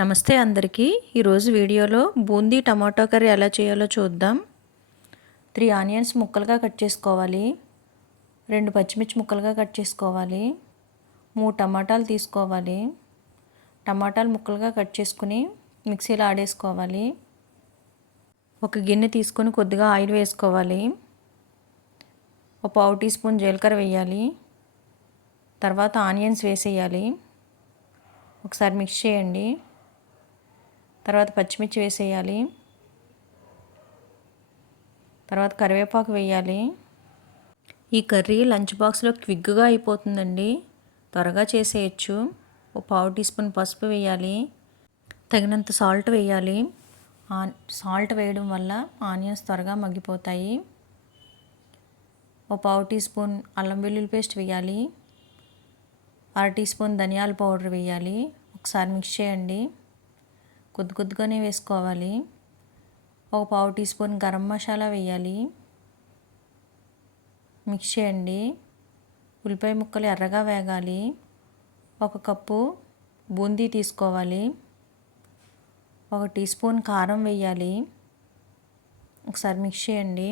నమస్తే అందరికీ. ఈరోజు వీడియోలో బూందీ టమాటో కర్రీ ఎలా చేయాలో చూద్దాం. 3 ఆనియన్స్ ముక్కలుగా కట్ చేసుకోవాలి. 2 పచ్చిమిర్చి ముక్కలుగా కట్ చేసుకోవాలి. 3 టమాటాలు తీసుకోవాలి. టమాటాలు ముక్కలుగా కట్ చేసుకుని మిక్సీలో ఆడేసుకోవాలి. ఒక గిన్నె తీసుకొని కొద్దిగా ఆయిల్ వేసుకోవాలి. ఒక పావు టీ స్పూన్ జీలకర్ర వేయాలి. తర్వాత ఆనియన్స్ వేసేయాలి. ఒకసారి మిక్స్ చేయండి. తర్వాత పచ్చిమిర్చి వేసేయాలి. తర్వాత కరివేపాకు వేయాలి. ఈ కర్రీ లంచ్ బాక్స్లో క్విక్గా అయిపోతుందండి, త్వరగా చేసేయచ్చు. ఒక పావు టీ స్పూన్ పసుపు వేయాలి. తగినంత సాల్ట్ వేయాలి. సాల్ట్ వేయడం వల్ల ఆనియన్స్ త్వరగా మగ్గిపోతాయి. ఒక పావు టీ స్పూన్ అల్లం వెల్లుల్లి పేస్ట్ వేయాలి. అర టీ స్పూన్ ధనియాల పౌడర్ వేయాలి. ఒకసారి మిక్స్ చేయండి. కొద్దిగానే వేసుకోవాలి. ఒక పావు టీ స్పూన్ గరం మసాలా వేయాలి. మిక్స్ చేయండి. ఉల్లిపాయ ముక్కలు ఎర్రగా వేగాలి. 1 కప్పు బూందీ తీసుకోవాలి. 1 టీ స్పూన్ కారం వేయాలి. ఒకసారి మిక్స్ చేయండి.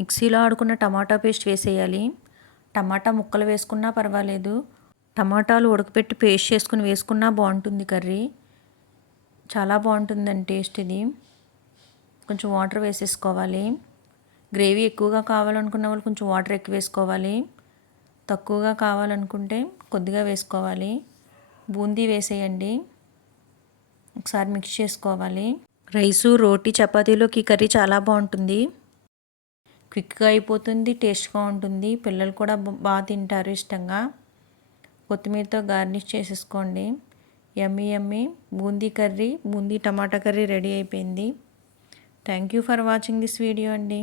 మిక్సీలో ఆడుకున్న టమాటా పేస్ట్ వేసేయాలి. టమాటా ముక్కలు వేసుకున్నా పర్వాలేదు, టమాటాలు ఉడకపెట్టి పేస్ట్ చేసుకుని వేసుకున్నా బాగుంటుంది. కర్రీ చాలా బాగుంటుందండి టేస్ట్. ఇది కొంచెం వాటర్ వేసేసుకోవాలి. గ్రేవీ ఎక్కువగా కావాలనుకున్న వాళ్ళు కొంచెం వాటర్ ఎక్కువ వేసుకోవాలి. తక్కువగా కావాలనుకుంటే కొద్దిగా వేసుకోవాలి. బూందీ వేసేయండి. ఒకసారి మిక్స్ చేసుకోవాలి. రైసు, రోటీ, చపాతీలోకి ఈ కర్రీ చాలా బాగుంటుంది. క్విక్గా అయిపోతుంది, టేస్ట్గా ఉంటుంది. పిల్లలు కూడా బాగా తింటారు ఇష్టంగా. కొత్తిమీరతో గార్నిష్ చేసేసుకోండి. యమ్మీ యమ్మీ బూందీ కర్రీ, బూందీ టమాటా కర్రీ రెడీ అయిపోయింది. Thank you for watching this video అండి.